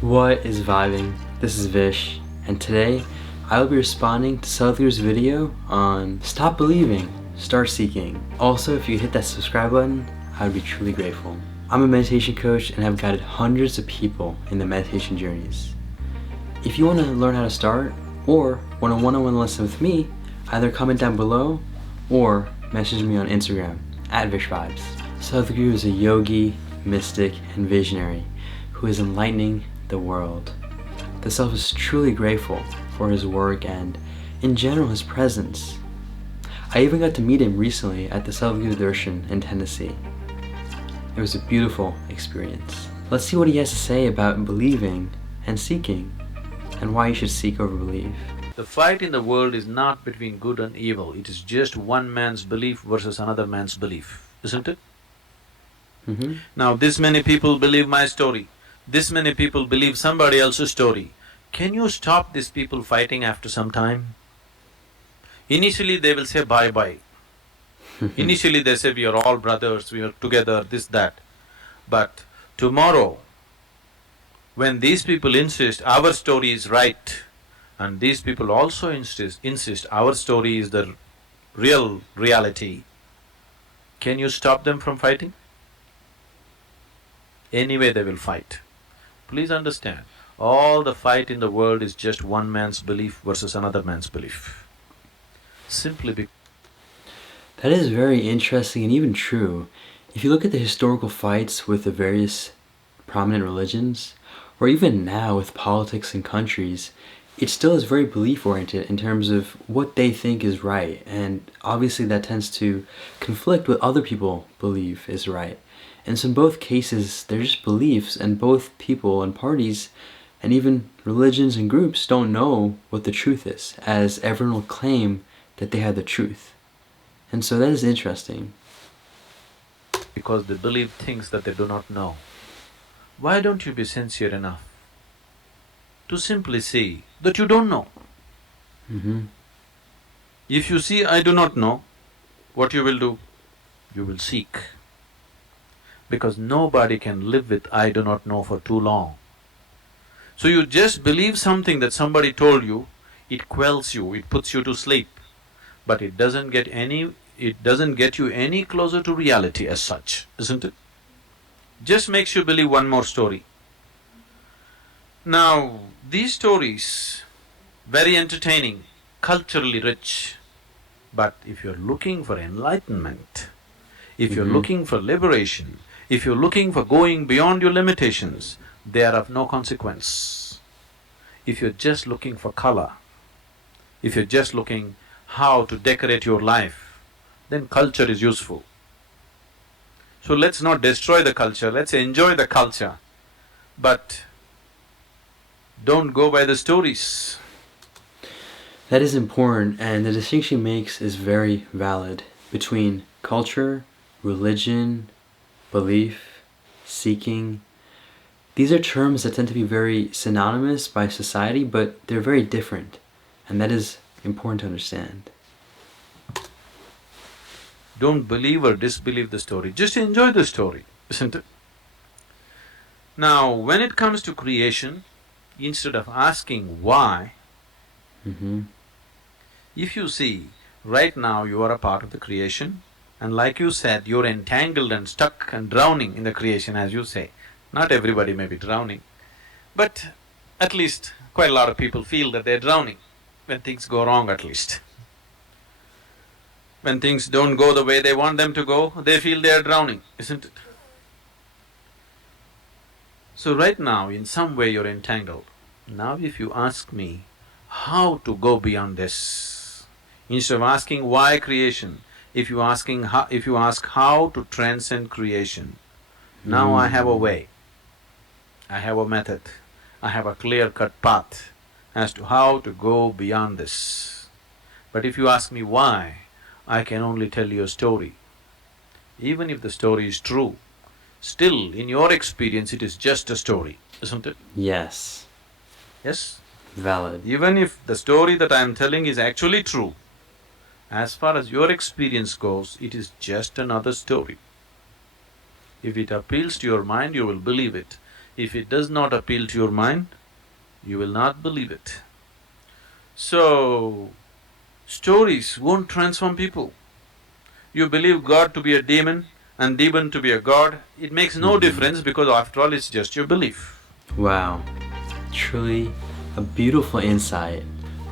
What is vibing? This is Vish, and today I will be responding to Sadhguru's video on Stop Believing, Start Seeking. Also, if you hit that subscribe button, I would be truly grateful. I'm a meditation coach and have guided hundreds of people in their meditation journeys. If you want to learn how to start, or want a one-on-one lesson with me, either comment down below or message me on Instagram @VishVibes. Sadhguru is a yogi, mystic, and visionary who is enlightening the world. The self is truly grateful for his work and, in general, his presence. I even got to meet him recently at the Sadhguru Darshan in Tennessee. It was a beautiful experience. Let's see what he has to say about believing and seeking, and why you should seek over believe. The fight in the world is not between good and evil, it is just one man's belief versus another man's belief, isn't it? Now this many people believe my story, this many people believe somebody else's story. Can you stop these people fighting after some time? Initially they will say bye-bye. Initially they say we are all brothers, we are together, this, that. But tomorrow, when these people insist our story is right, and these people also insist our story is the real reality, can you stop them from fighting? Anyway they will fight. Please understand, all the fight in the world is just one man's belief versus another man's belief. Simply because That is very interesting and even true. If you look at the historical fights with the various prominent religions, or even now with politics and countries, it still is very belief-oriented in terms of what they think is right, and obviously that tends to conflict with what other people believe is right. And so in both cases, they're just beliefs, and both people and parties, and even religions and groups don't know what the truth is, as everyone will claim that they have the truth. And so that is interesting. they believe things that they do not know. Why don't you be sincere enough to simply see that you don't know? If you see, I do not know, what you will do? You will seek. Because nobody can live with I do not know for too long. So you just believe something that somebody told you, it quells you, it puts you to sleep, but it doesn't get you any closer to reality as such, isn't it? Just makes you believe one more story. Now, these stories, very entertaining, culturally rich, but if you're looking for enlightenment, if you're looking for liberation, if you're looking for going beyond your limitations, they are of no consequence. If you're just looking for color, if you're just looking how to decorate your life, then culture is useful. So let's not destroy the culture, let's enjoy the culture, but don't go by the stories. That is important, and the distinction he makes is very valid between culture, religion, belief, seeking. These are terms that tend to be very synonymous by society, but they're very different, and that is important to understand. Don't believe or disbelieve the story, just enjoy the story, isn't it? Now, when it comes to creation, instead of asking why, if you see, right now you are a part of the creation, and like you said, you're entangled and stuck and drowning in the creation, as you say. Not everybody may be drowning, but at least quite a lot of people feel that they're drowning when things go wrong, at least. When things don't go the way they want them to go, they feel they are drowning, isn't it? So right now, in some way you're entangled. Now if you ask me how to go beyond this, instead of asking why creation, if you ask how to transcend creation, now I have a way, I have a method, I have a clear-cut path as to how to go beyond this. But if you ask me why, I can only tell you a story. Even if the story is true, still in your experience it is just a story, isn't it? Yes. Yes? Valid. Even if the story that I am telling is actually true, as far as your experience goes, it is just another story. If it appeals to your mind, you will believe it. If it does not appeal to your mind, you will not believe it. So, stories won't transform people. You believe God to be a demon and demon to be a god, it makes no difference because after all it's just your belief. Wow, truly a beautiful insight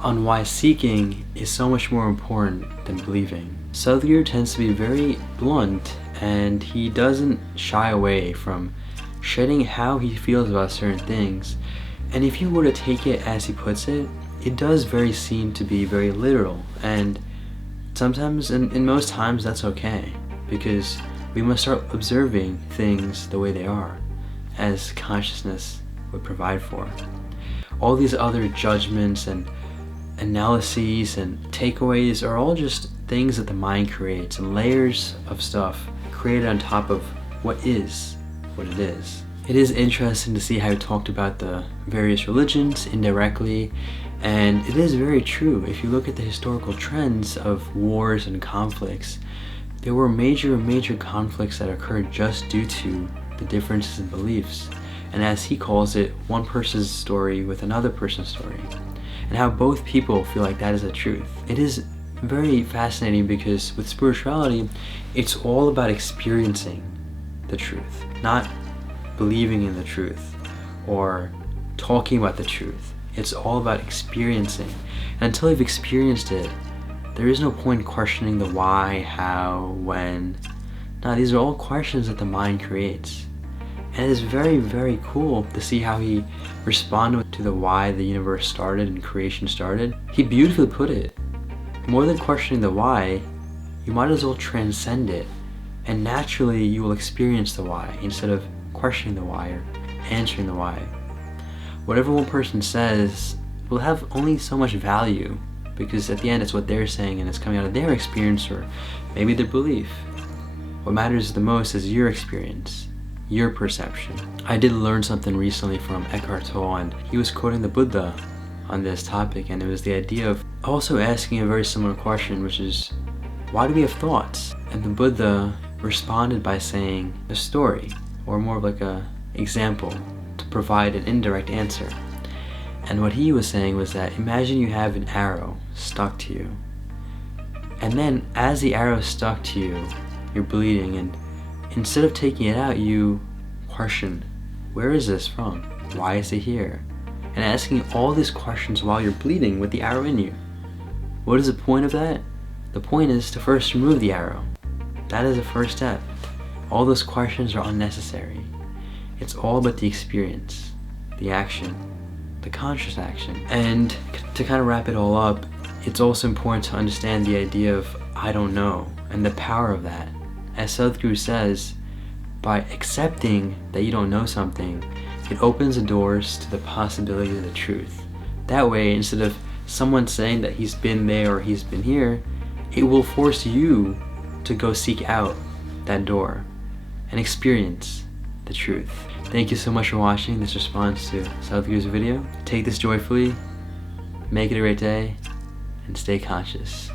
on why seeking is so much more important than believing. Sadhguru tends to be very blunt, and he doesn't shy away from shedding how he feels about certain things. And if you were to take it as he puts it, it does seem to be very literal, and sometimes, in most times, that's okay, because we must start observing things the way they are, as consciousness would provide for. All these other judgments and analyses and takeaways are all just things that the mind creates, and layers of stuff created on top of what is what it is. It is interesting to see how he talked about the various religions indirectly, and it is very true. If you look at the historical trends of wars and conflicts, there were major conflicts that occurred just due to the differences in beliefs, and as he calls it, one person's story with another person's story, and how both people feel like that is the truth. It is very fascinating because with spirituality, it's all about experiencing the truth, not believing in the truth or talking about the truth. It's all about experiencing. And until you've experienced it, there is no point questioning the why, how, when. No, these are all questions that the mind creates. And it is very cool to see how he responded to the why the universe started and creation started. He beautifully put it. More than questioning the why, you might as well transcend it, and naturally you will experience the why instead of questioning the why or answering the why. Whatever one person says will have only so much value, because at the end it's what they're saying and it's coming out of their experience or maybe their belief. What matters the most is your experience, your perception. I did learn something recently from Eckhart Tolle, and he was quoting the Buddha on this topic, and it was the idea of also asking a very similar question, which is, why do we have thoughts? And the Buddha responded by saying a story, or more of like a example, to provide an indirect answer. And what he was saying was that imagine you have an arrow stuck to you, and then as the arrow is stuck to you, you're bleeding, and instead of taking it out, you question, where is this from? Why is it here? And asking all these questions while you're bleeding with the arrow in you. What is the point of that? The point is to first remove the arrow. That is the first step. All those questions are unnecessary. It's all about the experience, the action, the conscious action. And to kind of wrap it all up, it's also important to understand the idea of I don't know and the power of that. As Sadhguru says, by accepting that you don't know something, it opens the doors to the possibility of the truth. That way, instead of someone saying that he's been there or he's been here, it will force you to go seek out that door and experience the truth. Thank you so much for watching this response to Sadhguru's video. Take this joyfully, make it a great day, and stay conscious.